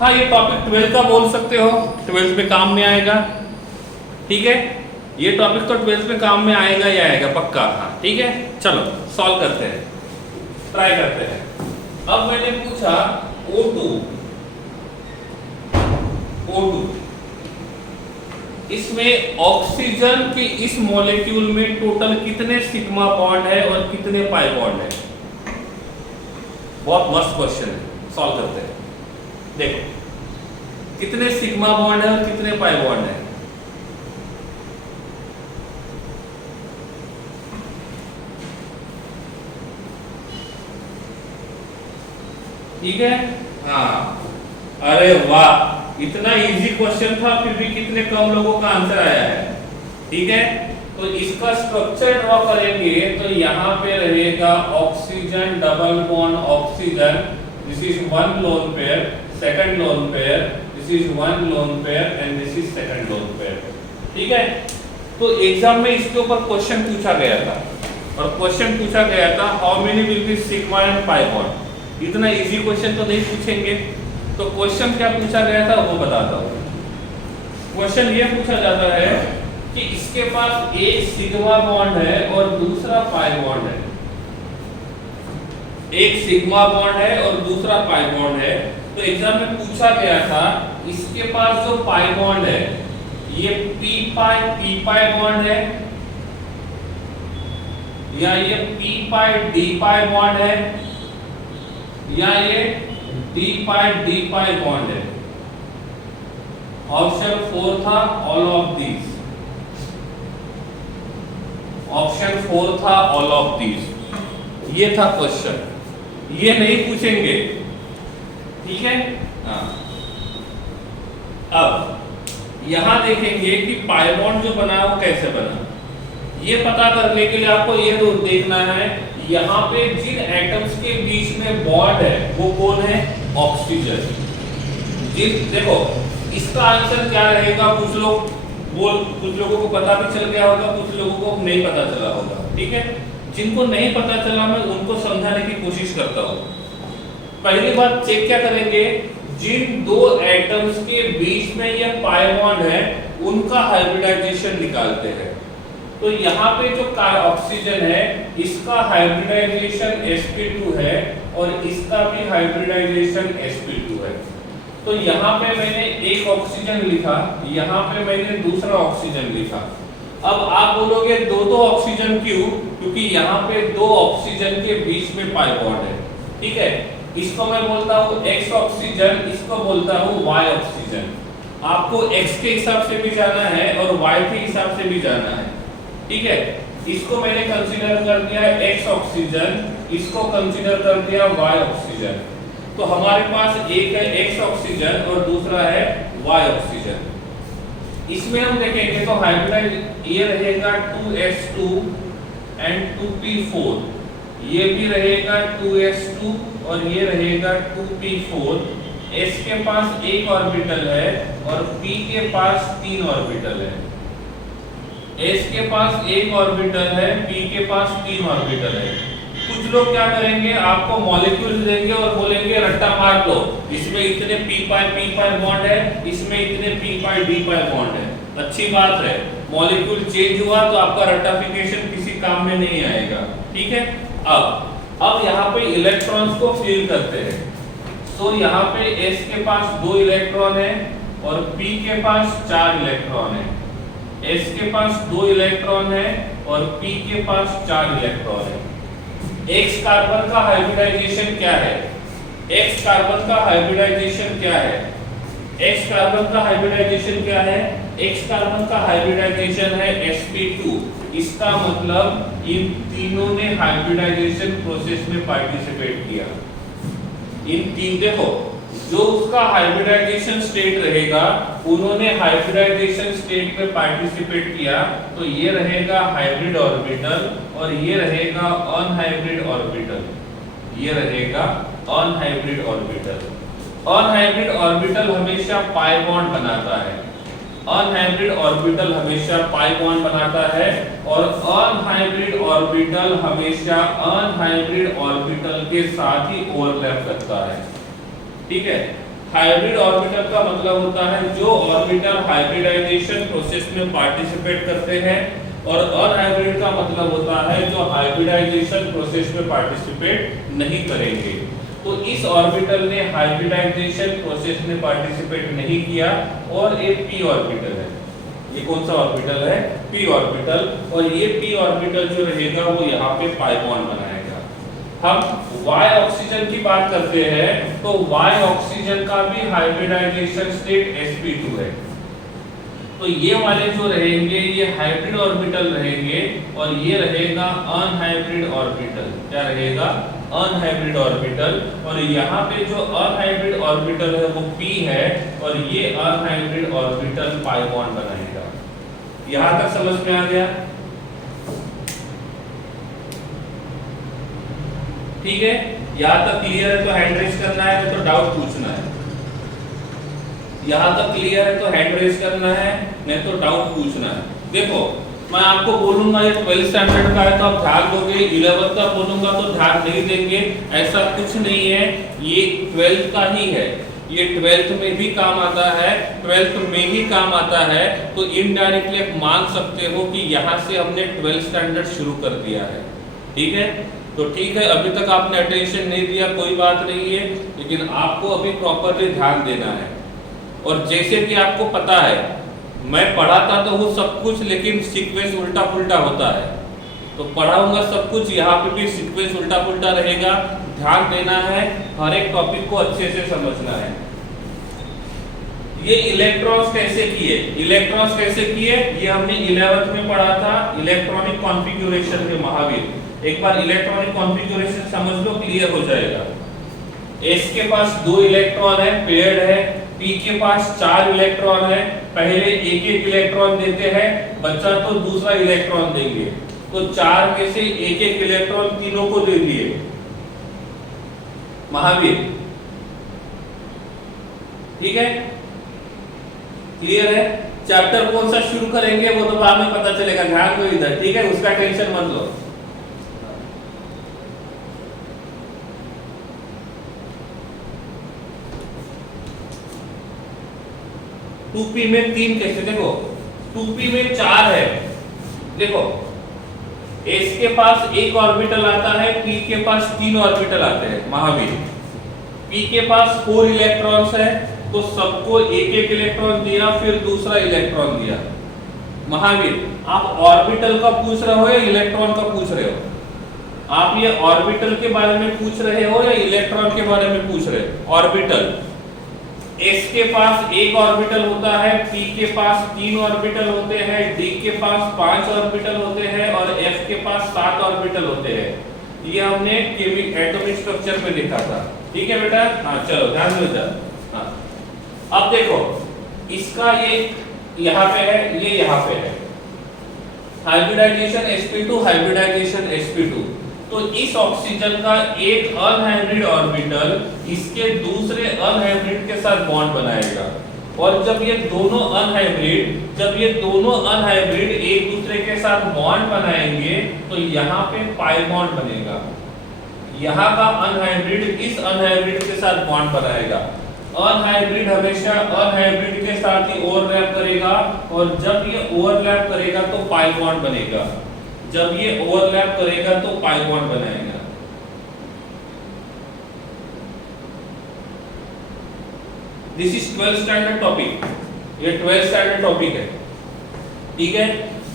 हाँ ये टॉपिक 12 का बोल सकते हो, 12 में काम में आएगा। ठीक है, ये टॉपिक तो 12 में काम में आएगा ही आएगा पक्का। हाँ ठीक है, चलो सॉल्व करते हैं, ट्राई करते हैं। अब मैंने पूछा O2, इसमें ऑक्सीजन के इस मॉलिक्यूल में टोटल कितने सिग्मा बॉन्ड है और कितने पाई बॉन्ड है। बहुत मस्त क्वेश्चन है, सॉल्व करते हैं। देखो कितने सिग्मा बॉन्ड है और कितने पाई बॉन्ड है। ठीक है, हाँ अरे वाह, इतना इजी क्वेश्चन था फिर भी कितने कम लोगों का आंसर आया है। ठीक है, तो इसका स्ट्रक्चर ड्रॉ करेंगे तो यहाँ पे रहेगा oxygen double bond oxygen, this is one lone pair, second lone pair, this is one lone pair and this is second lone pair. ठीक है, तो एग्जाम में इसके ऊपर क्वेश्चन पूछा गया था और क्वेश्चन पूछा गया था how many will be sigma and pi bond. इतना इजी क्वेश्चन तो नहीं पूछेंगे, तो क्वेश्चन क्या पूछा गया था वो बताता हूँ। क्वेश्चन ये पूछा जाता है कि इसके पास एक सिग्मा बॉन्ड है और दूसरा पाई बॉन्ड है, एक सिग्मा बॉन्ड है और दूसरा पाई बॉन्ड है। तो एग्जाम में पूछा गया था इसके पास जो पाई बॉन्ड है ये पी पाई बॉन्ड है या ये पी पाई बॉन्ड है या ये डी पाई बॉन्ड है। ऑप्शन 4 था ऑल ऑफ दीज, ऑप्शन 4 था ऑल ऑफ दीज। ये था क्वेश्चन, ये नहीं पूछेंगे। ठीक है, हाँ अब यहां देखेंगे कि पाई बॉन्ड जो बना वो कैसे बना। ये पता करने के लिए आपको ये तो देखना है यहाँ पे जिन एटम्स के बीच में बॉन्ड है वो कौन है, ऑक्सीजन। जिन देखो इसका आंसर क्या रहेगा, कुछ लोगों को पता भी चल गया होगा, कुछ लोगों को नहीं पता चला होगा। ठीक है, जिनको नहीं पता चला मैं उनको समझाने की कोशिश करता हूँ। पहली बात चेक क्या करेंगे, जिन दो एटम्स के बीच में ये पाई बॉन्ड है उनका हाइब्रिडाइजेशन निकालते हैं। तो यहाँ पे जो ऑक्सीजन है इसका हाइब्रिडाइजेशन sp2 है और इसका भी हाइब्रिडाइजेशन sp2 है। तो यहाँ पे मैंने एक ऑक्सीजन लिखा, यहाँ पे मैंने दूसरा ऑक्सीजन लिखा। अब आप बोलोगे दो ऑक्सीजन क्यों, क्योंकि यहाँ पे दो ऑक्सीजन के बीच में पाई बॉन्ड है। ठीक है, इसको मैं बोलता हूँ x ऑक्सीजन, इसको बोलता हूँ y ऑक्सीजन। आपको x के हिसाब से भी जाना है और y के हिसाब से भी जाना है। ठीक है, इसको मैंने कंसीडर कर दिया x ऑक्सीजन, इसको कंसीडर कर दिया y ऑक्सीजन। तो हमारे पास एक है x ऑक्सीजन और दूसरा है y ऑक्सीजन। इसमें हम देखेंगे तो हाइब्रिडाइज ये रहेगा 2s2 एंड 2p4, ये भी रहेगा 2s2 और ये रहेगा 2p4। s के पास एक ऑर्बिटल है और p के पास 3 ऑर्बिटल है। s के पास एक ऑर्बिटल है, p के पास 3 ऑर्बिटल है। कुछ लोग क्या करेंगे, आपको मॉलिक्यूल देंगे और बोलेंगे रट्टा मार लो, इसमें इतने p पाई बॉन्ड है, इसमें इतने p पाई d पाई बॉन्ड है। अच्छी बात है, मॉलिक्यूल चेंज हुआ तो आपका रट्टाफिकेशन किसी काम में नहीं आएगा। ठीक है, अब यहाँ पे इलेक्ट्रॉन्स को फिल करते हैं। तो यहाँ पे s के पास 2 इलेक्ट्रॉन है और p के पास 4 इलेक्ट्रॉन है। s के पास 2 इलेक्ट्रॉन है और p के पास 4 इलेक्ट्रॉन है। x कार्बन का हाइब्रिडाइजेशन क्या है, x कार्बन का हाइब्रिडाइजेशन क्या है, x कार्बन का हाइब्रिडाइजेशन क्या है, x कार्बन का हाइब्रिडाइजेशन है sp2। इसका मतलब इन तीनों ने हाइब्रिडाइजेशन प्रोसेस में पार्टिसिपेट किया। इन तीन देखो जो उसका हाइब्रिडाइजेशन स्टेट रहेगा उन्होंने हाइब्रिडाइजेशन स्टेट में पार्टिसिपेट किया। तो ये रहेगा हाइब्रिड ऑर्बिटल और ये रहेगा अनहाइब्रिड ऑर्बिटल, ये रहेगा अनहाइब्रिड ऑर्बिटल। अनहाइब्रिड ऑर्बिटल हमेशा पाई बॉन्ड बनाता है, अनहाइब्रिड ऑर्बिटल हमेशा पाई बॉन्ड बनाता है और अनहाइब्रिड ऑर्बिटल हमेशा अनहाइब्रिड ऑर्बिटल के साथ ही ओवरलैप करता है। ठीक है, हाइब्रिड ऑर्बिटल का मतलब होता है जो ऑर्बिटल हाइब्रिडाइजेशन प्रोसेस में पार्टिसिपेट करते हैं, और अनहाइब्रिड का मतलब होता है जो हाइब्रिडाइजेशन प्रोसेस में पार्टिसिपेट नहीं करेंगे। तो इस ऑर्बिटल ने हाइब्रिडाइजेशन प्रोसेस में पार्टिसिपेट नहीं किया और एक पी ऑर्बिटल है। ये कौन सा ऑर्बिटल है? P orbital. और ये पी ऑर्बिटल जो रहेगा वो यहाँ पे पाई बॉन्ड बनाएगा। हम Y ऑक्सीजन की बात करते हैं तो Y ऑक्सीजन का भी हाइब्रिडाइजेशन स्टेट sp2 है। तो ये वाले जो रहेंगे ये हाइब्रिड ऑर्बिटल रहेंगे और ये रहेगा अनहाइब्रिड ऑर्बिटल। क्या रहेगा? Unhybrid orbital. और यहाँ पे जो अनहाइब्रिड ऑर्बिटल है वो p है और ये अनहाइब्रिड ऑर्बिटल पाई बॉन्ड बनाएगा। यहाँ तक समझ में आ गया? ठीक है, यहाँ तक क्लियर है तो हैंड रेज करना है, नहीं तो डाउट पूछना है। यहाँ तक क्लियर है तो हैंड रेज करना है, नहीं तो डाउट पूछना है। देखो मैं आपको बोलूंगा ये 12th स्टैंडर्ड का है तो आप ध्यान दोगे, 11th का बोलूंगा तो ध्यान नहीं देंगे, ऐसा कुछ नहीं है। ये 12th का ही है, ये 12th में भी काम आता है, 12th में ही काम आता है। तो इनडायरेक्टली आप मान सकते हो कि यहाँ से हमने 12th स्टैंडर्ड शुरू कर दिया है। ठीक है, तो ठीक है, अभी तक आपने अटेंशन नहीं दिया कोई बात नहीं है, लेकिन आपको अभी प्रॉपरली ध्यान देना है। और जैसे कि आपको पता है मैं पढ़ाता तो हूँ सब कुछ, लेकिन सीक्वेंस उल्टा पुल्टा होता है। तो पढ़ाऊंगा सब कुछ, यहाँ पे भी सीक्वेंस उल्टा पुल्टा रहेगा। ध्यान देना है, हर एक टॉपिक को अच्छे से समझना है। ये इलेक्ट्रॉन्स कैसे किए? इलेक्ट्रॉन्स कैसे किए ये हमने 11th में पढ़ा था, इलेक्ट्रॉनिक कॉन्फ़िगरेशन में। महावीर एक बार इलेक्ट्रॉनिक कॉन्फ़िगरेशन समझ लो, क्लियर हो जाएगा। S के पास 2 इलेक्ट्रॉन है, पेयर्ड है। P के पास 4 इलेक्ट्रॉन है, पहले एक एक इलेक्ट्रॉन देते हैं, बच्चा तो दूसरा इलेक्ट्रॉन देंगे। तो 4 में से एक एक इलेक्ट्रॉन तीनों को दे दिए। महावीर ठीक है, क्लियर है? चैप्टर कौन सा शुरू करेंगे वो तो बाद में पता चलेगा, ध्यान दो इधर। ठीक है, उसका टेंशन मत लो। टू पी में 3 कैसे? देखो 2p में 4 है। देखो S के पास एक ऑर्बिटल आता है, P के पास 3 ऑर्बिटल आते हैं। महावीर P के पास 4 इलेक्ट्रॉन्स है, तो सबको एक एक इलेक्ट्रॉन दिया, फिर दूसरा इलेक्ट्रॉन दिया। महावीर आप ऑर्बिटल का पूछ रहे हो या इलेक्ट्रॉन का पूछ रहे हो? आप ये ऑर्बिटल के बारे में पूछ रहे हो या इलेक्ट्रॉन के बारे में पूछ रहे हो? ऑर्बिटल। S के पास एक ऑर्बिटल होता है, P के पास 3 ऑर्बिटल होते हैं, D के पास 5 ऑर्बिटल होते हैं और F के पास 7 ऑर्बिटल होते हैं। ये हमने केमिक एटॉमिक स्ट्रक्चर में देखा था। ठीक है बेटा? हाँ चलो ध्यान दो इधर। हाँ अब देखो इसका ये यहाँ पे है, ये यहाँ पे है। Hybridization sp2, hybridization sp2। तो इस ऑक्सीजन का एक अनहाइब्रिड ऑर्बिटल इसके दूसरे अनहाइब्रिड के साथ बॉन्ड बनाएगा, और जब ये दोनों अनहाइब्रिड एक दूसरे के साथ बॉन्ड बनाएंगे तो यहाँ पे पाई बॉन्ड बनेगा। यहाँ का अनहाइब्रिड इस अनहाइब्रिड के साथ बॉन्ड बनाएगा। अनहाइब्रिड हमेशा अनहाइब्रिड के साथ ही ओवरलैप करेगा, और जब ये ओवरलैप करेगा तो पाई बॉन्ड बनेगा। जब ये ओवरलैप करेगा तो पाई बॉन्ड बनाएगा। This is 12th standard topic, ये 12th स्टैंडर्ड टॉपिक है। ठीक है,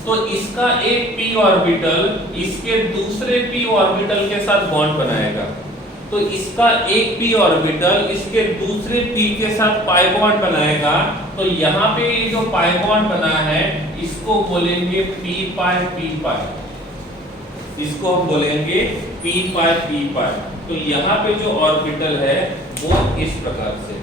तो इसका एक p ऑर्बिटल इसके दूसरे p ऑर्बिटल के साथ बॉन्ड बनाएगा। तो इसका एक p ऑर्बिटल इसके दूसरे p के साथ पाई बॉन्ड बनाएगा। तो यहाँ पे जो पाई बॉन्ड बना है इसको बोलेंगे p पाई p पाई, इसको हम बोलेंगे p पाई p पाई। तो यहाँ पे जो ऑर्बिटल है वो इस प्रकार से।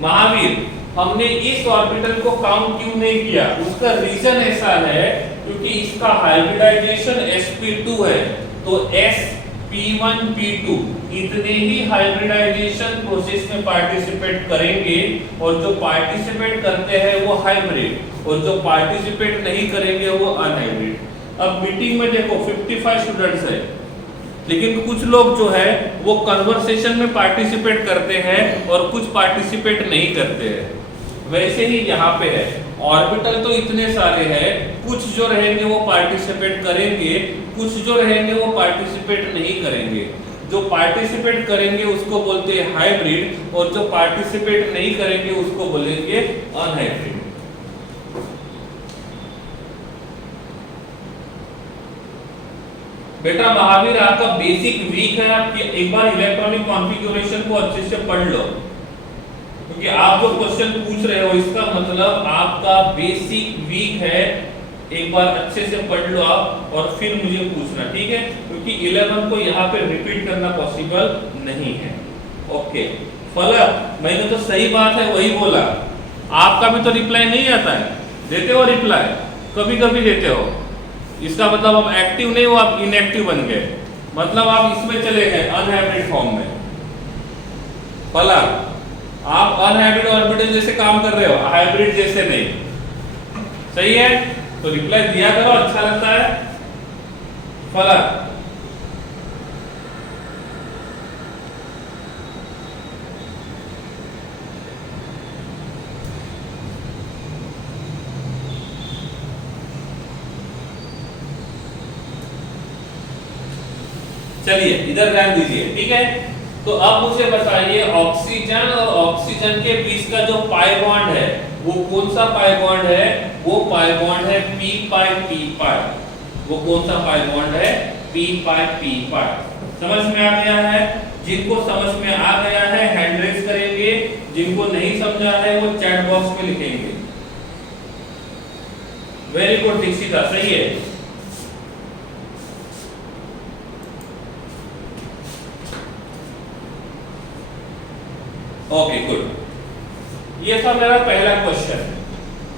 महावीर हमने इस ऑर्बिटल को काउंट क्यों नहीं किया? उसका रीजन ऐसा है क्योंकि इसका हाइब्रिडाइजेशन sp2 है, तो sp1 p2 इतने ही हाइब्रिडाइजेशन प्रोसेस में पार्टिसिपेट करेंगे, और जो पार्टिसिपेट करते हैं वो हाइब्रिड, और जो पार्टिसिपेट नहीं करेंगे वो अनहाइब्रिड। अब मीटिंग में देखो 55 स्टूडेंट्स है, लेकिन कुछ लोग जो है वो कन्वर्सेशन में पार्टिसिपेट करते हैं और कुछ पार्टिसिपेट नहीं करते हैं। वैसे ही यहाँ पे है, ऑर्बिटल तो इतने सारे हैं, कुछ जो रहेंगे वो पार्टिसिपेट करेंगे, कुछ जो रहेंगे वो पार्टिसिपेट नहीं करेंगे। जो पार्टिसिपेट करेंगे उसको बोलते हैं हाइब्रिड, और जो पार्टिसिपेट नहीं करेंगे उसको बोलेंगे अनहाइब्रिड। बेटा महावीर आपका बेसिक वीक है, आप एक बार इलेक्ट्रॉनिक कॉन्फ़िगरेशन को अच्छे से पढ़ लो, क्योंकि आप जो क्वेश्चन पूछ रहे हो इसका मतलब आपका बेसिक वीक है। एक बार अच्छे से पढ़ लो आप और फिर मुझे पूछना, ठीक है? क्योंकि 11 को यहाँ पे रिपीट करना पॉसिबल नहीं है। ओके फलक, मैंने तो सही बात है वही बोला, आपका भी तो रिप्लाई नहीं आता है, देते हो रिप्लाई, कभी कभी देते हो, इसका मतलब आप एक्टिव नहीं हो, आप इनएक्टिव बन गए, मतलब आप इसमें चले गए अनहाइब्रिड फॉर्म में। फलक, आप अनहाइब्रिड ऑर्बिटल जैसे काम कर रहे हो, हाइब्रिड जैसे नहीं। सही है, तो रिप्लाई दिया करो, अच्छा लगता है। फलक, चलिए इधर ध्यान दीजिए, ठीक है? तो अब मुझे बताइए ऑक्सीजन और ऑक्सीजन के बीच का जो पाई बॉन्ड है वो कौन सा पाई बॉन्ड है? वो पाई बॉन्ड है पी पाई पी पाई। वो कौन सा पाई बॉन्ड है? पी पाई पी पाई। समझ में आ गया है? जिनको समझ में आ गया है हैंड रेज करेंगे, जिनको नहीं समझा है वो चैट बॉक्स में लिखेंगे। वेरी गुड दीक्षिता, सही है। ओके गुड, ये था मेरा पहला क्वेश्चन।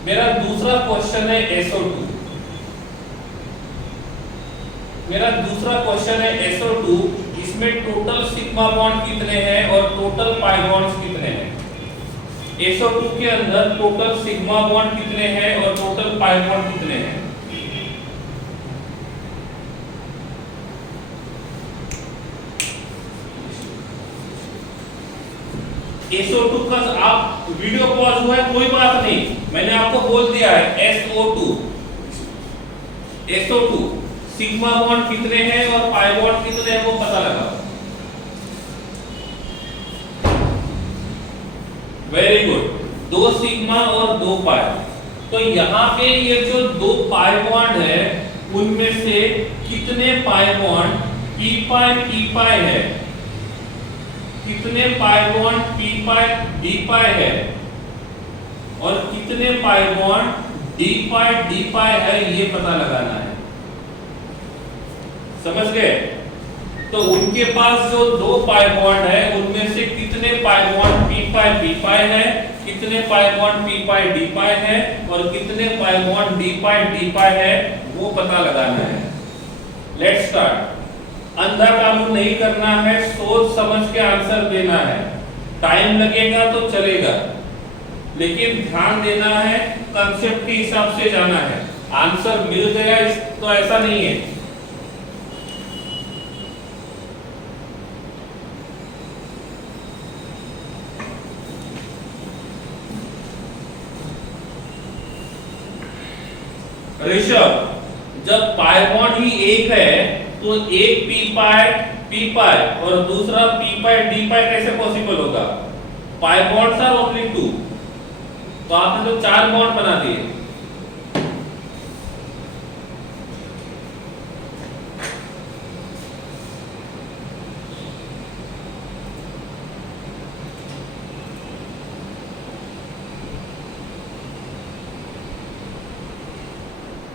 मेरा दूसरा क्वेश्चन है SO2। मेरा दूसरा क्वेश्चन है SO2, इसमें टोटल सिग्मा बॉन्ड कितने हैं और टोटल पाई बॉन्ड्स कितने हैं? SO2 के अंदर टोटल सिग्मा बॉन्ड कितने हैं और टोटल पाई बॉन्ड कितने हैं? SO2 का आप वीडियो पॉज हुआ है कोई बात नहीं, मैंने आपको बोल दिया है SO2 सिग्मा बॉन्ड कितने हैं और पाई बॉन्ड कितने हैं वो पता लगा। वेरी गुड, 2 सिग्मा और 2 पाई। तो यहाँ पे ये जो 2 पाई बॉन्ड है उनमें से कितने पाई बॉन्ड पी पाई है, कितने पाई बॉन्ड पी पाई डी पाई है और कितने पाई बॉन्ड डी पाई है, ये पता लगाना है। समझ गए? तो उनके पास जो 2 पाई बॉन्ड है उनमें से कितने पाई बॉन्ड पी पाई है, कितने पाई बॉन्ड पी डी पाई है और कितने पाई बॉन्ड डी पाई है, वो पता लगाना है। Let's start. अंधा काम नहीं करना है, सोच समझ के आंसर देना है। टाइम लगेगा तो चलेगा, लेकिन ध्यान देना है, कंसेप्ट के हिसाब से जाना है। आंसर मिल गया तो ऐसा नहीं है। ऋषभ, जब पाई बॉन्ड ही एक है तो एक पी पाई और दूसरा डी पाई कैसे पॉसिबल होगा? पाई बॉन्ड्स आर ओनली 2, तो आपने तो 4 बॉन्ड बना दिए।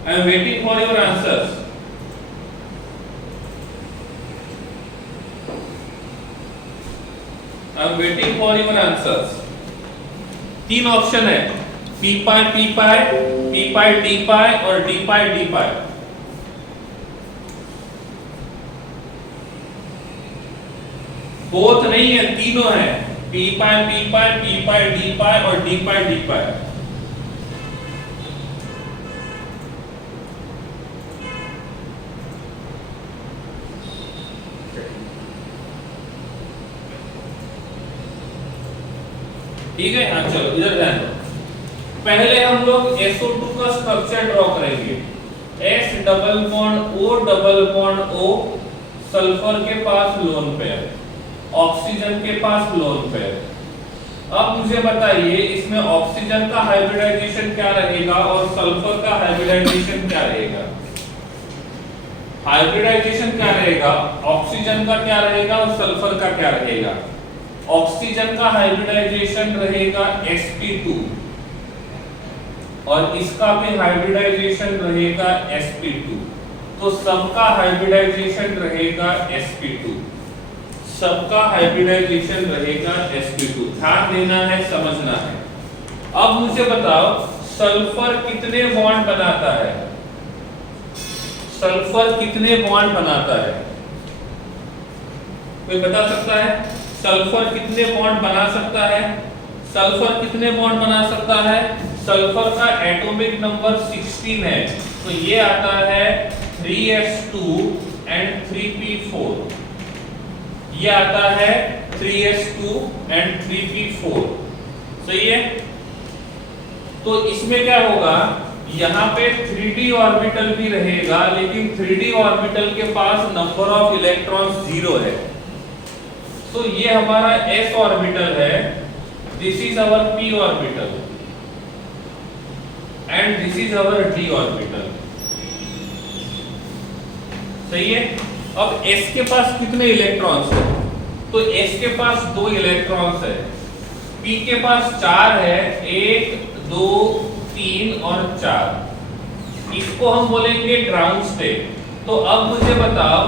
I am waiting for your answers. I am waiting for your answers. 3 option है, पी पाई डी पाई और डी पाई। बोथ नहीं है, तीनों है, पी पाई डी पाई और डी पाई। ठीक है। हाँ चलो इधर ध्यान दो। पहले हम लोग SO2 का स्ट्रक्चर ड्रॉ करेंगे। S double bond O sulphur के पास लोन पेयर, ऑक्सीजन के पास लोन पेयर। अब मुझे बताइए इसमें ऑक्सीजन का हाइब्रिडाइजेशन क्या रहेगा और सल्फर का हाइब्रिडाइजेशन क्या रहेगा। हाइब्रिडाइजेशन क्या रहेगा, ऑक्सीजन का क्या रहेगा और सल्फर का क्या रहेगा। ऑक्सीजन का हाइब्रिडाइजेशन रहेगा sp2 और इसका भी हाइब्रिडाइजेशन रहेगा sp2। तो सबका हाइब्रिडाइजेशन रहेगा sp2, सबका हाइब्रिडाइजेशन रहेगा sp2। ध्यान देना है, समझना है। अब मुझे बताओ सल्फर कितने बॉन्ड बनाता है, सल्फर कितने बॉन्ड बनाता है, कोई बता सकता है। सल्फर कितने बॉन्ड बना सकता है, सल्फर कितने बॉन्ड बना सकता है। सल्फर का एटॉमिक नंबर 16 है, तो ये आता है 3s2 and 3p4, ये आता है 3s2 and 3p4, सही है। तो इसमें क्या होगा, यहाँ पे 3d ऑर्बिटल भी रहेगा, लेकिन 3d ऑर्बिटल के पास नंबर ऑफ इलेक्ट्रॉन्स 0 है। तो ये हमारा s ऑर्बिटल है, this is our p orbital and this is our d orbital, सही है। अब s के पास कितने इलेक्ट्रॉन्स है, तो s के पास 2 इलेक्ट्रॉन्स है, p के पास 4 है, 1 2 3 और 4। इसको हम बोलेंगे ग्राउंड स्टेट। तो अब मुझे बताओ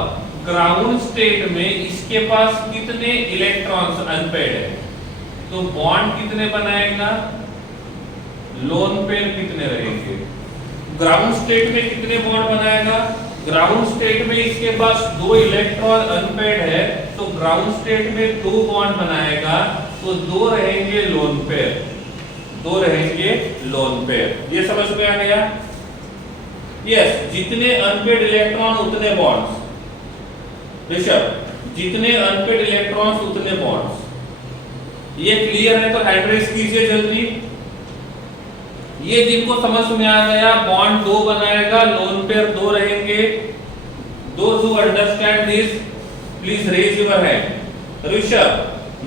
ग्राउंड स्टेट में इसके पास कितने इलेक्ट्रॉन्स अनपेड है, तो बॉन्ड कितने बनाएगा, लोन पेयर कितने रहेंगे। ग्राउंड स्टेट में कितने बॉन्ड बनाएगा, ग्राउंड स्टेट में इसके पास 2 इलेक्ट्रॉन अनपेड है, तो ग्राउंड स्टेट में 2 बॉन्ड बनाएगा, तो 2 रहेंगे लोन पेयर, 2 रहेंगे लोन पेयर। ये समझ में आ गया। यस, जितने अनपेड इलेक्ट्रॉन उतने बॉन्ड्स, ऋषभ, जितने अनपेड इलेक्ट्रॉन्स उतने बॉन्ड्स। ये क्लियर है तो हैंड रेज कीजिए जल्दी। ये जिनको समझ में आ गया, बॉन्ड 2 बनाएगा, लोन पेयर 2 रहेंगे। Those who understand this, please raise your hand. Rishabh,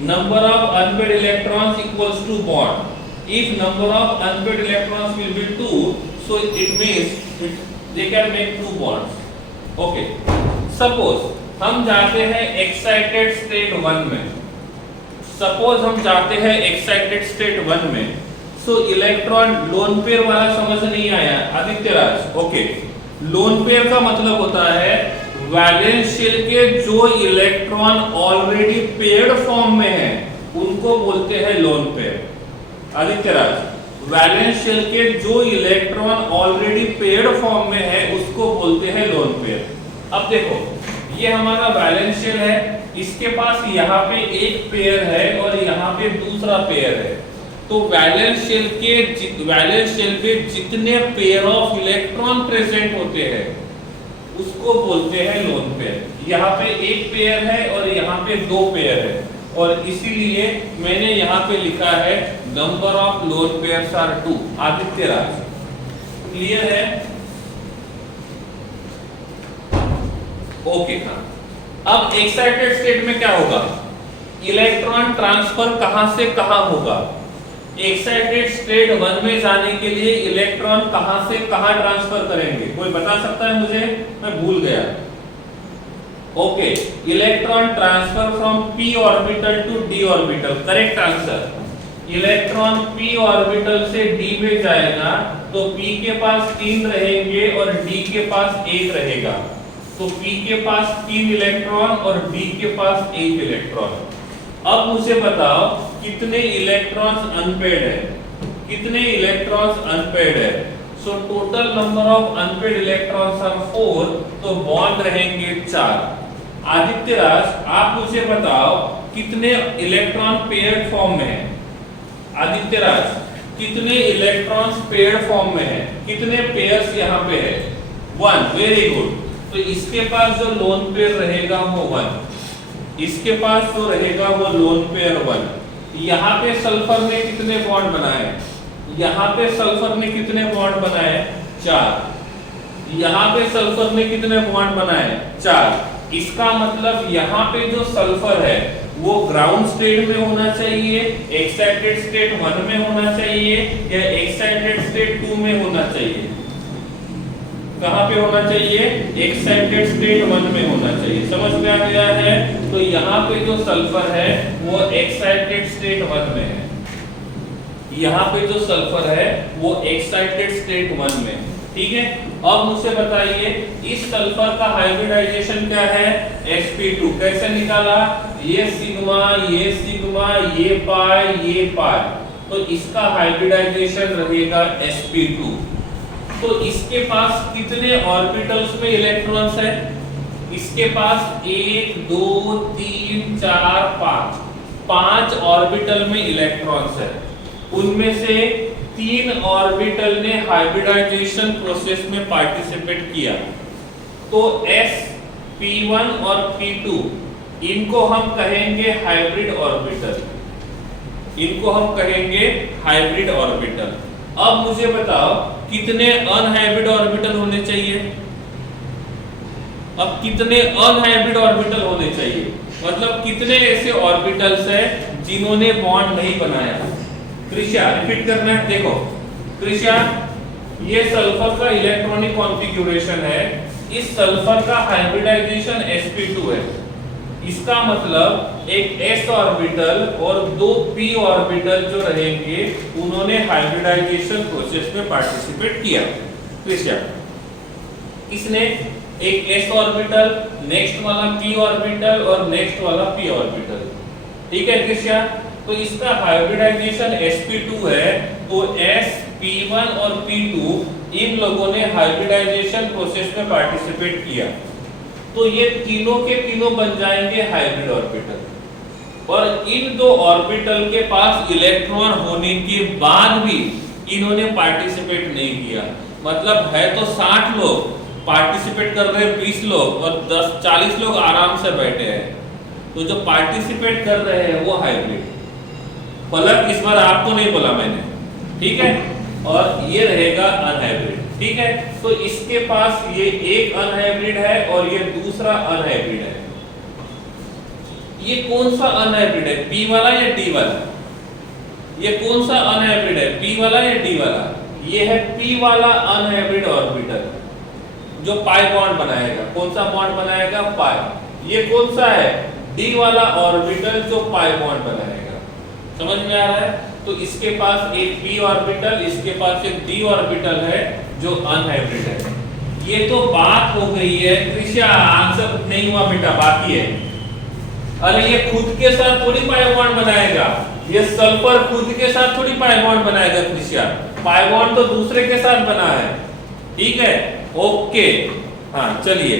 number of unpaired electrons equals to bond. If number of unpaired electrons will be 2, so it means they can make 2 bonds. Okay. Suppose हम जाते हैं excited state 1 में, suppose हम जाते हैं excited state 1 में। सो electron lone pair वाला समझ नहीं आया Aditya Raj. Okay, lone pair का मतलब होता है वैलेंस शेल के जो इलेक्ट्रॉन ऑलरेडी पेयर्ड फॉर्म में है उनको बोलते हैं lone pair. Aditya Raj, valence shell के जो इलेक्ट्रॉन ऑलरेडी पेयर्ड फॉर्म में है उसको बोलते हैं लोन पेयर। अब देखो ये हमारा वैलेंस शेल है, इसके पास यहाँ पे एक पेयर है और यहाँ पे दूसरा पेयर है। तो वैलेंस शेल पे जितने पेयर ऑफ इलेक्ट्रॉन प्रेजेंट होते हैं उसको बोलते हैं लोन पेयर। यहाँ पे एक पेयर है और यहाँ पे 2 पेयर है, और इसीलिए मैंने यहाँ पे लिखा है number of lone pairs are 2। Aditya Raj, clear है? ओके हाँ। अब एक्साइटेड स्टेट में क्या होगा, इलेक्ट्रॉन ट्रांसफर कहां से कहां होगा। एक्साइटेड स्टेट 1 में जाने के लिए इलेक्ट्रॉन कहां से कहां ट्रांसफर करेंगे, कोई बता सकता है मुझे, मैं भूल गया। Okay, electron transfer from p orbital to d orbital, correct answer. Electron p orbital से d में जाएगा तो p के पास 3 रहेंगे और d के पास 1 रहेगा। तो p के पास 3 इलेक्ट्रॉन और d के पास 1 इलेक्ट्रॉन। अब मुझे बताओ कितने इलेक्ट्रॉन्स अनपेड है, कितने इलेक्ट्रॉन्स अनपेड है। So total number of unpaired electrons are 4, तो बॉन्ड रहेंगे 4। आदित्य राज, आप मुझे बताओ कितने इलेक्ट्रॉन पेयर्ड फॉर्म में है। आदित्य राज, कितने इलेक्ट्रॉन्स पेयर्ड फॉर्म में है, कितने पेयर्स यहाँ पे है, 1। Very good. तो इसके पास जो लोन पेयर रहेगा वो 1, इसके पास जो रहेगा वो लोन पेयर 1, यहाँ पे सल्फर ने कितने बॉन्ड बनाए, यहाँ पे सल्फर ने कितने बॉन्ड बनाए, 4। यहाँ पे सल्फर ने कितने बॉन्ड बनाए, 4। इसका मतलब यहाँ पे जो सल्फर है वो ग्राउंड स्टेट में होना चाहिए, एक्साइटेड स्टेट 1 में होना चाहिए, या एक्साइटेड स्टेट 2 में होना चाहिए। कहां पे होना चाहिए, एक्साइटेड स्टेट 1 में होना चाहिए। समझ में आ गया है? तो यहाँ पे जो सल्फर है वो एक्साइटेड स्टेट 1 में है, यहाँ पे जो सल्फर है वो एक्साइटेड स्टेट 1 में। ठीक है, अब मुझसे बताइए इस सल्फर का हाइब्रिडाइजेशन क्या है, sp2। कैसे निकाला, ये सिग्मा, ये पाई, ये पाई, तो इसका हाइब्रिडाइजेशन रहेगा sp2। तो इसके पास कितने ऑर्बिटल्स में इलेक्ट्रॉन्स है, इसके पास 1 2 3 4 5 ऑर्बिटल में इलेक्ट्रॉन्स है। उनमें से 3 ऑर्बिटल ने हाइब्रिडाइजेशन प्रोसेस में पार्टिसिपेट किया। तो sp1 और p2 इनको हम कहेंगे हाइब्रिड ऑर्बिटल, इनको हम कहेंगे हाइब्रिड ऑर्बिटल। अब मुझे बताओ कितने अनहाइब्रिड ऑर्बिटल होने चाहिए, अब कितने अनहाइब्रिड ऑर्बिटल होने चाहिए, मतलब कितने ऐसे ऑर्बिटल्स है जिन्होंने बॉन्ड नहीं बनाया। कृष्या रिपीट करना है, देखो कृष्या ये सल्फर का इलेक्ट्रॉनिक कॉन्फ़िगरेशन है, इस सल्फर का हाइब्रिडाइजेशन sp2 है। इसका मतलब एक s ऑर्बिटल और 2 p ऑर्बिटल जो रहेंगे उन्होंने हाइब्रिडाइजेशन प्रोसेस में पार्टिसिपेट किया। कृष्या इसने एक s ऑर्बिटल, नेक्स्ट वाला p ऑर्बिटल और नेक्स्ट वाला p ऑर्बिटल। ठीक है कृष्या, तो इसका हाइब्रिडाइजेशन sp2 है, तो sp1 और p2 इन लोगों ने हाइब्रिडाइजेशन प्रोसेस में पार्टिसिपेट किया। तो ये तीनों के तीनों बन जाएंगे हाइब्रिड ऑर्बिटल। और इन 2 ऑर्बिटल के पास इलेक्ट्रॉन होने के बाद भी इन्होंने पार्टिसिपेट नहीं किया। मतलब है तो 60 लोग, पार्टिसिपेट कर रहे हैं 20 लोग और 40 लोग आराम से बैठे हैं। तो जो पार्टिसिपेट कर रहे हैं वो हाइब्रिड। फलक इस बार आपको नहीं बोला मैंने, ठीक है, और ये रहेगा अनहाइब्रिड। ठीक है, तो इसके पास ये एक अनहाइब्रिड है और ये दूसरा अनहाइब्रिड है। ये कौन सा अनहाइब्रिड है, p वाला या d वाला? ये कौन सा अनहाइब्रिड है, p वाला या d वाला? ये है p वाला अनहाइब्रिड ऑर्बिटल जो पाई बॉन्ड बनाएगा। कौन सा बॉन्ड बनाएगा, पाई। ये कौन सा है, d वाला ऑर्बिटल जो पाई बॉन्ड बनाएगा। समझ में आ रहा है? तो इसके पास एक p ऑर्बिटल, इसके पास एक d ऑर्बिटल है जो अनहाइब्रिड है। ये तो बात हो गई है कृष्या, आंसर नहीं हुआ बेटा, बाकी है। अरे ये खुद के साथ थोड़ी पाई बॉन्ड बनाएगा, ये सल्फर खुद के साथ थोड़ी पाई बॉन्ड बनाएगा कृष्या, पाई बॉन्ड तो दूसरे के साथ बना है। ठीक है, ओके। हाँ चलिए,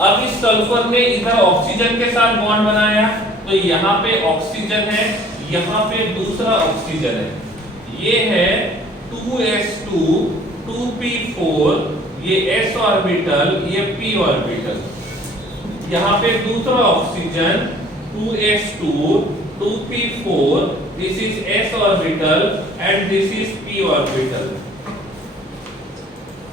अब इस सल्फर ने इधर ऑक्सीजन के साथ बॉन्ड बनाया, तो यहाँ पे ऑक्सीजन है, यहाँ पे दूसरा ऑक्सीजन है। ये है 2s2 2p4, ये s ऑर्बिटल, ये p ऑर्बिटल। यहाँ पे दूसरा oxygen 2s2 2p4, this is s orbital and this is p orbital.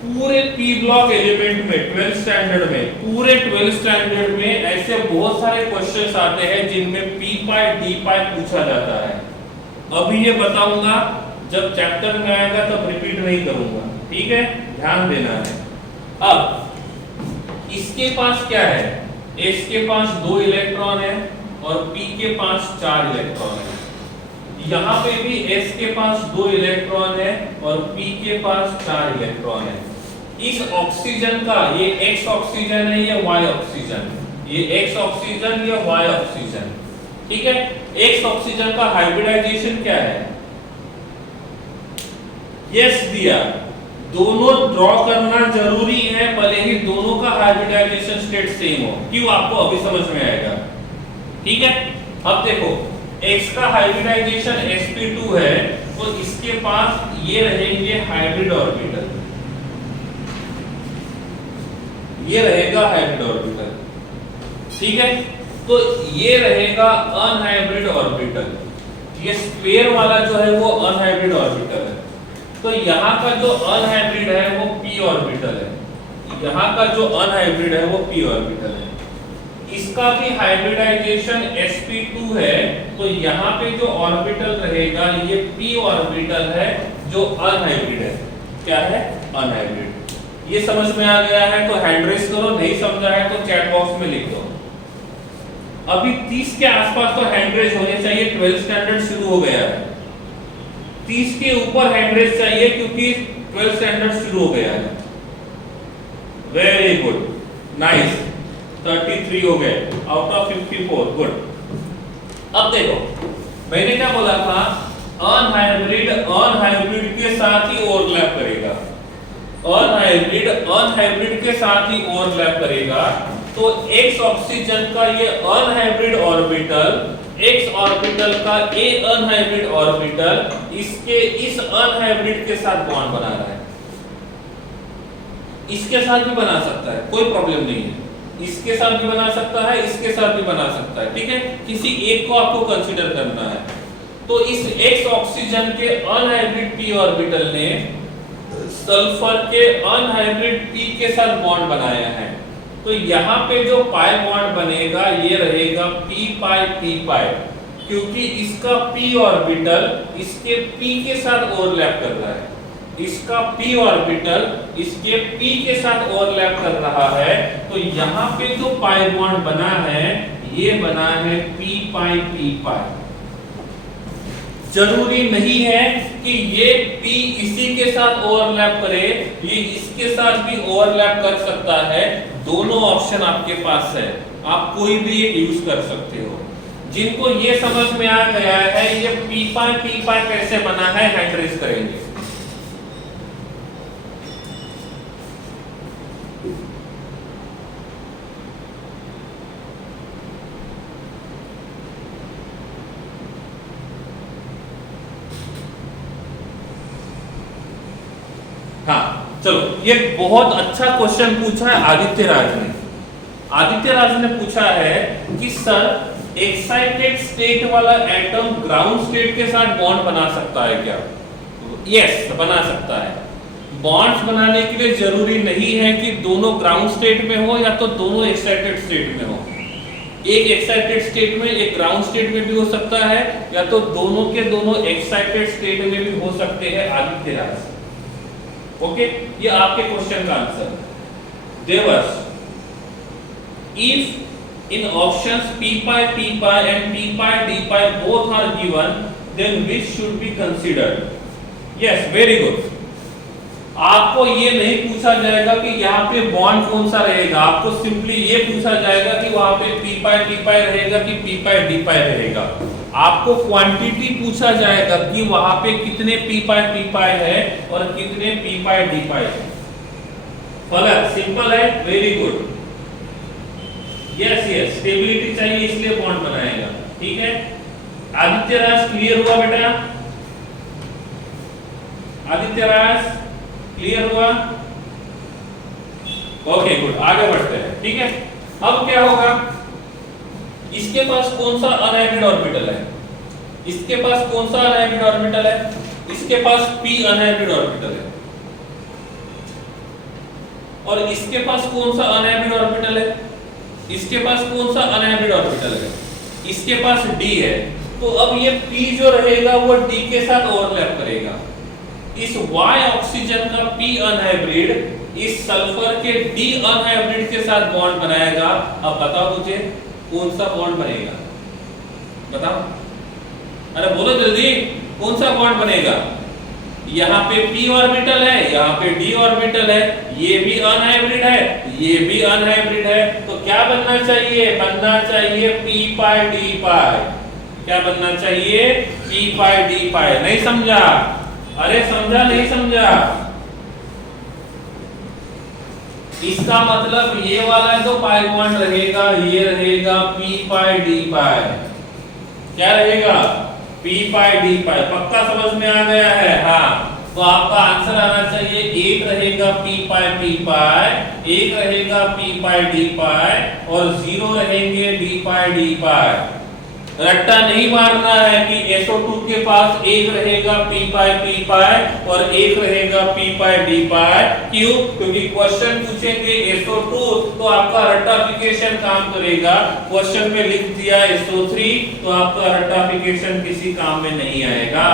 पूरे p ब्लॉक एलिमेंट में 12th स्टैंडर्ड में, पूरे 12th स्टैंडर्ड में ऐसे बहुत सारे क्वेश्चंस आते हैं जिनमें p पाई d पाई पूछा जाता है। अभी ये बताऊंगा, जब चैप्टर में आएगा तब रिपीट नहीं करूंगा। ठीक है, ध्यान देना है। अब इसके पास क्या है, s के पास 2 इलेक्ट्रॉन है और p के पास 4 इलेक्ट्रॉन है। यहाँ पे भी s के पास 2 इलेक्ट्रॉन है और p के पास 4 इलेक्ट्रॉन है। इस ऑक्सीजन का, ये x ऑक्सीजन है, ये y ऑक्सीजन, ये x ऑक्सीजन, ये y ऑक्सीजन। ठीक है, x ऑक्सीजन का हाइब्रिडाइजेशन क्या है, यस दिया। दोनों ड्रॉ करना जरूरी है, भले ही दोनों का हाइब्रिडाइजेशन स्टेट सेम हो। क्यों, आपको अभी समझ में आएगा। ठीक है, अब देखो x का हाइब्रिडाइजेशन sp2 है, तो इसके पास ये रहेंगे हाइब्रिड ऑर्बिटल, ये रहेगा हाइब्रिड ऑर्बिटल। ठीक है, तो ये रहेगा अनहाइब्रिड ऑर्बिटल, ये स्क्वायर वाला जो है वो अनहाइब्रिड ऑर्बिटल है। तो यहाँ का जो अनहाइब्रिड है वो p ऑर्बिटल है, यहाँ का जो अनहाइब्रिड है वो p ऑर्बिटल है। इसका भी हाइब्रिडाइजेशन sp2 है, तो यहाँ पे जो ऑर्बिटल रहेगा ये p ऑर्बिटल है जो अनहाइब्रिड है। क्या है? अनहाइब्रिड। ये समझ में आ गया है तो हैंड रेस करो, नहीं समझा है तो चैट बॉक्स में लिख दो। अभी 30 के आसपास तो हैंड रेस होने चाहिए, 12 स्टैंडर्ड शुरू हो गया है। 30 के ऊपर हैंड रेस चाहिए क्योंकि 12 स्टैंडर्ड शुरू हो गया है। वेरी गुड, नाइस, 33 हो गए आउट ऑफ 54, गुड। अब देखो मैंने क्या बोला था, अनहाइब्रिड के साथ ही ओवरलैप करेगा, अनहाइब्रिड के साथ ही ओवरलैप करेगा। तो x ऑक्सीजन का ये अनहाइब्रिड ऑर्बिटल, x ऑर्बिटल का a अनहाइब्रिड ऑर्बिटल इसके इस अनहाइब्रिड के साथ बॉन्ड बना रहा है। इसके साथ भी बना सकता है, कोई प्रॉब्लम नहीं है। इसके साथ भी बना सकता है, इसके साथ भी बना सकता है, ठीक है। किसी एक को आपको कंसीडर करना है। तो इस x ऑक्सीजन के अनहाइब्रिड p ऑर्बिटल ने सल्फर के अनहाइब्रिड p के साथ बॉन्ड बनाया है। तो यहाँ पे जो पाई बॉन्ड बनेगा ये रहेगा p पाई p पाई, क्योंकि इसका p ऑर्बिटल इसके p के साथ ओवरलैप कर रहा है, इसका p ऑर्बिटल इसके p के साथ ओवरलैप कर रहा है। तो यहाँ पे जो पाई बॉन्ड बना है ये बना है p पाई p पाई। जरूरी नहीं है कि ये p इसी के साथ ओवरलैप करे, ये इसके साथ भी ओवरलैप कर सकता है। दोनों ऑप्शन आपके पास है, आप कोई भी एक यूज कर सकते हो। जिनको ये समझ में आ गया है ये p पाई कैसे बना है, हैंड रेज करेंगे। हाँ चलो, ये बहुत अच्छा क्वेश्चन पूछा है आदित्य राज ने। आदित्य राज ने पूछा है कि सर एक्साइटेड स्टेट वाला एटम ग्राउंड स्टेट के साथ बॉन्ड बना सकता है क्या? यस, बना सकता है। बॉन्ड्स बनाने के लिए जरूरी नहीं है कि दोनों ग्राउंड स्टेट में हो या तो दोनों एक्साइटेड स्टेट में हो। एक एक्साइटेड स्टेट में एक ग्राउंड स्टेट में भी हो सकता है, या तो दोनों के दोनों एक्साइटेड स्टेट में भी हो सकते हैं। आदित्य राज, ओके, ये आपके क्वेश्चन का answer. देवर्स, if in options p pi and p pi d pi both are given, then which should be considered? Yes, very good. आपको ये नहीं पूछा जाएगा कि यहाँ पे बॉन्ड कौन सा रहेगा, आपको सिंपली ये पूछा जाएगा कि वहां पे p pi रहेगा कि p d रहेगा। आपको क्वांटिटी पूछा जाएगा कि वहां पे कितने p pi है और कितने p d है। फलक सिंपल है, वेरी गुड। यस, स्टेबिलिटी चाहिए इसलिए बॉन्ड बनाएगा, ठीक है। आदित्य राज क्लियर हुआ बेटा? आदित्य राज क्लियर हुआ? ओके गुड, आगे बढ़ते हैं, ठीक है। अब क्या होगा, इसके पास कौन सा अनहाइब्रिड ऑर्बिटल है? इसके पास कौन सा अनहाइब्रिड ऑर्बिटल है? इसके पास p अनहाइब्रिड ऑर्बिटल है। और इसके पास कौन सा अनहाइब्रिड ऑर्बिटल है? इसके पास कौन सा अनहाइब्रिड ऑर्बिटल है? इसके पास d है। तो अब ये p जो रहेगा वो d के साथ ओवरलैप करेगा। इस y ऑक्सीजन का p अनहाइब्रिड इस सल्फर के d अनहाइब्रिड के साथ बॉन्ड बनाएगा। अब बताओ मुझे कौन सा बॉन्ड बनेगा? बताओ, अरे बोलो जल्दी, कौन सा बॉन्ड बनेगा? यहाँ पे p ऑर्बिटल है, यहाँ पे d ऑर्बिटल है, ये भी अनहाइब्रिड है, ये भी अनहाइब्रिड है। तो क्या बनना चाहिए? बनना चाहिए p पाई d पाई। क्या बनना चाहिए? p पाई d पाई। नहीं समझा? अरे समझा नहीं समझा? इसका मतलब ये वाला जो पाई बॉन्ड रहेगा ये रहेगा p पाई d पाई। क्या रहेगा? p पाई d पाई। पक्का समझ में आ गया है? हाँ, तो आपका आंसर आना चाहिए, एक रहेगा p पाई, एक रहेगा p पाई d पाई और 0 रहेंगे d पाई। रट्टा नहीं मारना है कि SO2 के पास एक रहेगा P पाई और एक रहेगा P पाई D पाई। क्यों? क्योंकि क्वेश्चन पूछेंगे SO2 तो आपका रट्टाफिकेशन काम करेगा। क्वेश्चन में लिख दिया SO3 तो आपका रट्टाफिकेशन किसी काम में नहीं आएगा।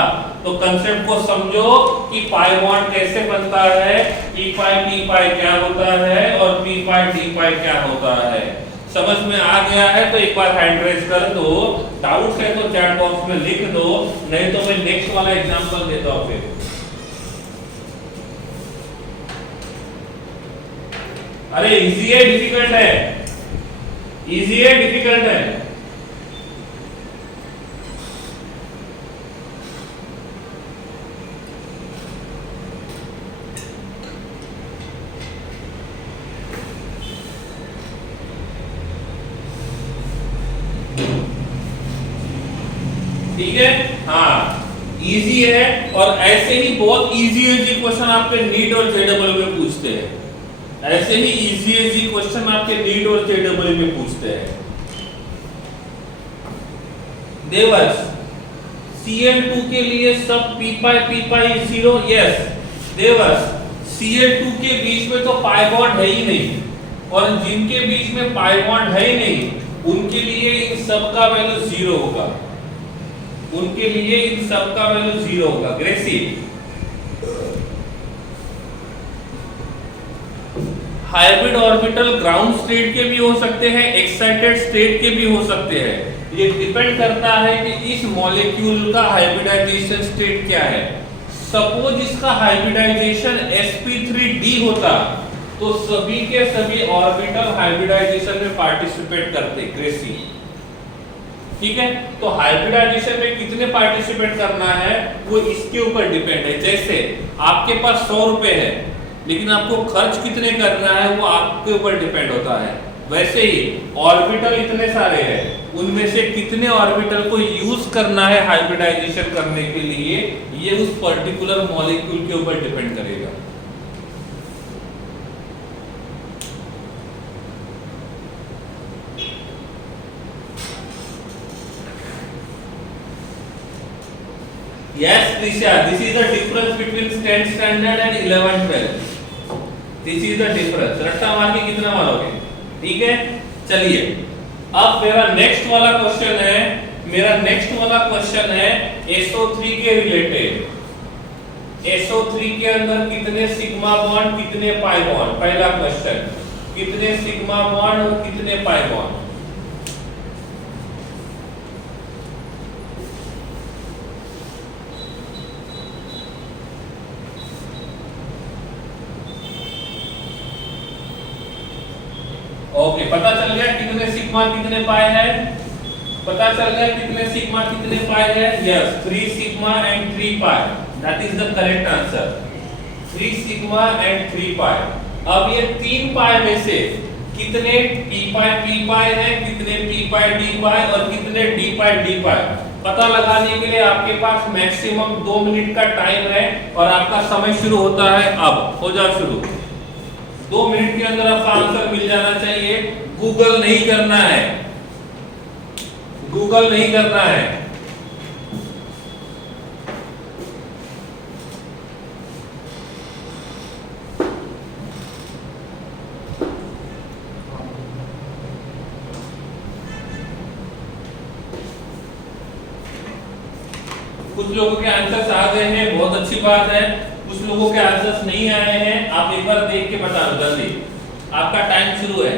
तो कंसेप्ट को समझो कि पाई बॉन्ड कैसे बनता है, P पाई क्या होता है और P पाई D पाई क्या होता है। समझ में आ गया है तो एक बार हैंड रेज कर दो, डाउट है तो चैट बॉक्स में लिख दो, नहीं तो मैं नेक्स्ट वाला एग्जांपल देता हूं फिर। अरे इजी है डिफिकल्ट है? इजी है डिफिकल्ट है? ठीक है, हाँ इजी है। और ऐसे ही बहुत इजी क्वेश्चन आपके नीट और जेडबल में पूछते हैं। ऐसे ही इजी क्वेश्चन आपके नीट और जेडबल में पूछते हैं। देवर्स, Cl2 के लिए सब P पाई 0। यस देवर्स, Cl2 के बीच में तो पाई बॉन्ड है ही नहीं, और जिनके बीच में पाई बॉन्ड है ही नहीं उनके लिए इन सब का वैल्यू 0 होगा। उनके लिए इन सब का वैल्यू 0 होगा। Gracy, hybrid orbital ground state के भी हो सकते हैं, एक्साइटेड स्टेट के भी हो सकते हैं। ये डिपेंड करता है कि इस मॉलिक्यूल का हाइब्रिडाइजेशन स्टेट क्या है। सपोज इसका हाइब्रिडाइजेशन sp3d होता तो सभी के सभी ऑर्बिटल हाइब्रिडाइजेशन में पार्टिसिपेट करते। ग्रेसी, ठीक है, तो हाइब्रिडाइजेशन में कितने पार्टिसिपेट करना है वो इसके ऊपर डिपेंड है। जैसे आपके पास 100 रुपए है लेकिन आपको खर्च कितने करना है वो आपके ऊपर डिपेंड होता है। वैसे ही ऑर्बिटल इतने सारे हैं, उनमें से कितने ऑर्बिटल को यूज करना है हाइब्रिडाइजेशन करने के लिए, ये उस पर्टिकुलर मॉलिक्यूल के ऊपर डिपेंड करेगा। Yes, Trisha, this is the difference between 10th standard and 11th 12th. This is the difference. रट्टा मार के कितना मारोगे? ठीक है, चलिए अब मेरा नेक्स्ट वाला क्वेश्चन है, SO3 के रिलेटेड। SO3 के अंदर कितने सिग्मा बॉन्ड कितने पाई बॉन्ड? पहला क्वेश्चन, कितने सिग्मा बॉन्ड और कितने पाई बॉन्ड? ओके, पता चल गया कितने सिग्मा कितने पाई है? पता चल गया कितने सिग्मा कितने पाई है? Yes, 3 sigma and 3 pi, that is the correct answer. 3 sigma and 3 पाई। अब ये 3 पाई में से कितने P पाई है, कितने P पाई D पाई और कितने D पाई पता लगाने के लिए आपके पास मैक्सिमम 2 मिनट का टाइम है और आपका समय शुरू होता है अब। हो जाओ शुरू। 2 मिनट के अंदर आपका आंसर मिल जाना चाहिए। गूगल नहीं करना है, गूगल नहीं करना है। कुछ लोगों के आंसर्स आ गए हैं, बहुत अच्छी बात है। कुछ लोगों के आंसर्स नहीं आए हैं, आप एक बार देख के बता दो जल्दी, आपका टाइम शुरू है।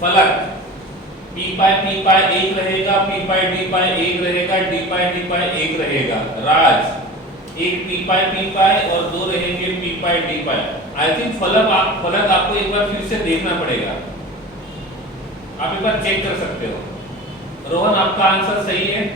फलक, P पाई 1 रहेगा, P पाई D पाई 1 रहेगा, D पाई 1 रहेगा। राज, एक P पाई और 2 रहेंगे P pi D pi. I think फलक आपको एक बार फिर से देखना पड़ेगा, आप एक बार चेक कर सकते हो। रोहन, आपका आंसर सही है।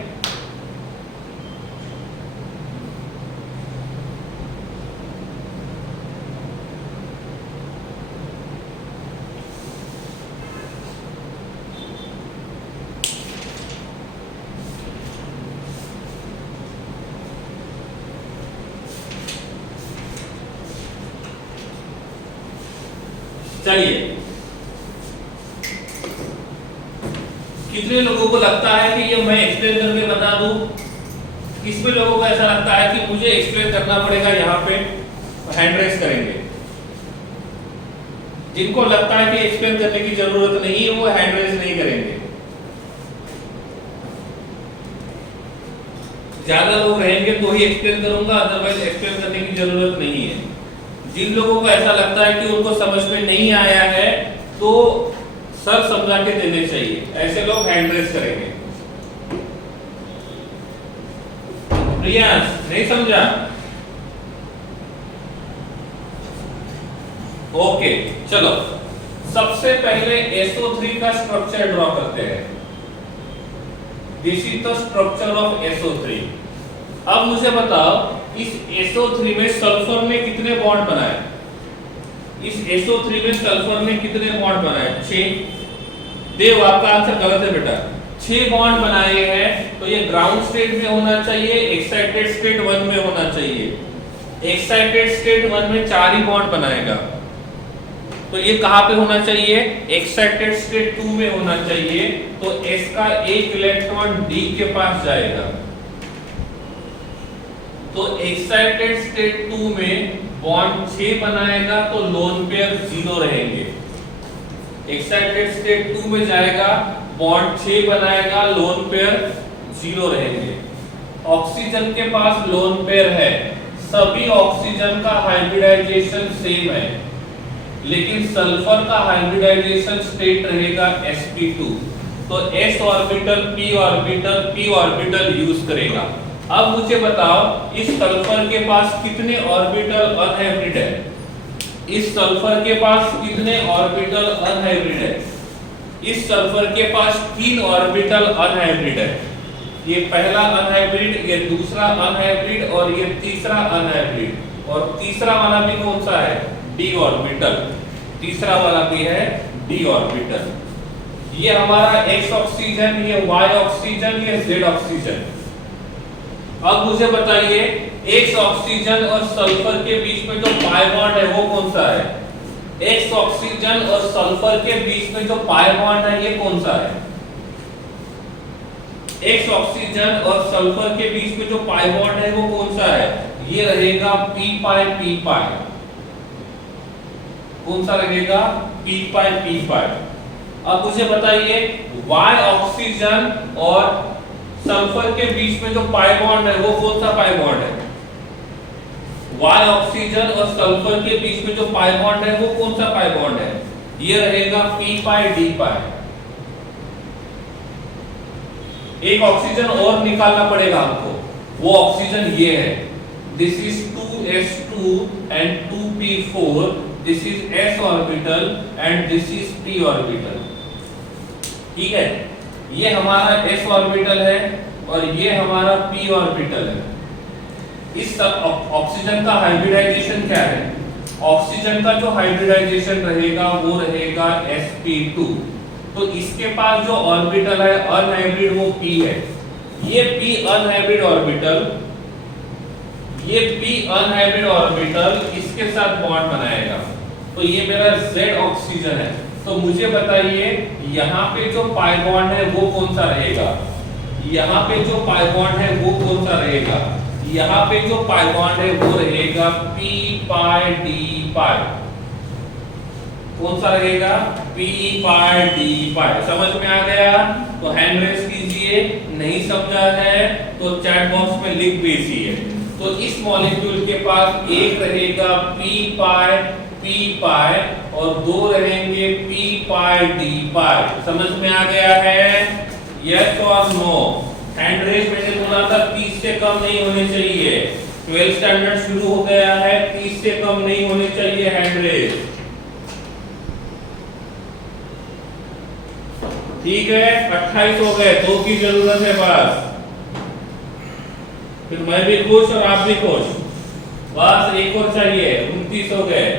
चलिए, कितने लोगों को लगता है कि ये मैं एक्सप्लेन करके बता दूं? किसमें लोगों को ऐसा लगता है कि मुझे एक्सप्लेन करना पड़ेगा? यहाँ पे हैंड रेस करेंगे। जिनको लगता है कि एक्सप्लेन करने की जरूरत नहीं है वो हैंड रेस नहीं करेंगे। ज्यादा लोग रहेंगे तो ही एक्सप्लेन करूंगा, अदरवाइज एक्सप्लेन करने की जरूरत नहीं है। जिन लोगों को ऐसा लगता है कि उनको समझ में नहीं आया है तो सर समझा के देने चाहिए, ऐसे लोग हैंड रेस करेंगे। प्रियांश नहीं समझा? ओके, चलो सबसे पहले SO3 का स्ट्रक्चर ड्रॉ करते हैं। This is the structure of SO3। अब मुझे बताओ इस SO3 में सल्फर ने कितने बॉन्ड बनाए? इस SO3 में सल्फर ने कितने बॉन्ड बनाए? 6। देव आपका आंसर गलत है बेटा, 6 बॉन्ड बनाए हैं। तो ये ग्राउंड स्टेट में होना चाहिए, एक्साइटेड स्टेट 1 में होना चाहिए। एक्साइटेड स्टेट 1 में 4 ही बॉन्ड बनाएगा। तो ये कहां पे होना चाहिए? एक्साइटेड स्टेट 2 में होना चाहिए। तो S का एक इलेक्ट्रॉन D के पास जाएगा। तो एक्साइटेड स्टेट 2 में बॉन्ड 6 बनाएगा तो लोन पेयर 0 रहेंगे। एक्साइटेड स्टेट 2 में जाएगा, बॉन्ड 6 बनाएगा, लोन पेयर 0 रहेंगे। ऑक्सीजन के पास लोन पेयर है, सभी ऑक्सीजन का हाइब्रिडाइजेशन सेम है, लेकिन सल्फर का हाइब्रिडाइजेशन स्टेट रहेगा sp2। तो s orbital p orbital use करेगा। अब मुझे बताओ इस सल्फर के पास कितने ऑर्बिटल अनहाइब्रिड है? इस सल्फर के पास कितने ऑर्बिटल अनहाइब्रिड है? इस सल्फर के पास 3 ऑर्बिटल अनहाइब्रिड है। ये पहला अनहाइब्रिड, ये दूसरा अनहाइब्रिड और ये तीसरा अनहाइब्रिड। और तीसरा वाला भी कौन सा है? d orbital. तीसरा वाला भी है d ऑर्बिटल। ये हमारा x ऑक्सीजन, ये y ऑक्सीजन, ये z ऑक्सीजन। अब मुझे बताइए x ऑक्सीजन और सल्फर के बीच में जो पाई बॉन्ड है वो कौन सा है? x ऑक्सीजन और सल्फर के बीच में जो पाई बॉन्ड है ये कौन सा है? x ऑक्सीजन और सल्फर के बीच में जो पाई बॉन्ड है वो कौन सा है? ये रहेगा p पाई। कौन सा रहेगा? p पाई। अब मुझे बताइए y ऑक्सीजन और सल्फर के बीच में जो पाई बॉन्ड है वो कौन सा पाई बॉन्ड है? y ऑक्सीजन और सल्फर के बीच में जो पाई बॉन्ड है वो कौन सा पाई बॉन्ड है? ये रहेगा p d पाई। एक ऑक्सीजन और निकालना पड़ेगा हमको, वो ऑक्सीजन ये है। This is 2s2 and 2p4। This is s orbital and this is p orbital. ठीक है, ये हमारा s ऑर्बिटल है और ये हमारा p ऑर्बिटल है। इस ऑक्सीजन का हाइब्रिडाइजेशन क्या है? ऑक्सीजन का जो हाइब्रिडाइजेशन रहेगा वो रहेगा sp2। तो इसके पास जो ऑर्बिटल है अनहाइब्रिड वो p है। ये p अनहाइब्रिड ऑर्बिटल, ये p अनहाइब्रिड ऑर्बिटल इसके साथ बॉन्ड बनाएगा। तो ये मेरा z ऑक्सीजन है। तो मुझे बताइए यहाँ पे जो पाई बॉन्ड है वो कौन सा रहेगा? यहाँ पे जो पाई बॉन्ड है वो कौन सा रहेगा? यहाँ पे जो पाई बॉन्ड है वो रहेगा p d पाई। कौन सा रहेगा? p d पाई। समझ में आ गया? तो हैंड रेस कीजिए, नहीं समझा है तो चैट बॉक्स में लिख दीजिए। तो इस मॉलिक्यूल के पास एक रहेगा p पाई और 2 रहेंगे p d पाई। समझ में आ गया है? यस और नो? हैंड रेस मैंने बोला था 30 से कम नहीं होने चाहिए। 12th स्टैंडर्ड शुरू हो गया है, 30 से कम नहीं होने चाहिए हैंड रेस। ठीक है, 28 हो गए, 2 की जरूरत है बस। फिर मैं भी खुश और आप भी खुश। बस एक और चाहिए, 29 हो गए।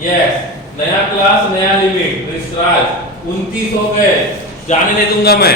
यस, नया क्लास नया लिमिट। ऋषराज 29 हो गए, जाने नहीं दूंगा मैं।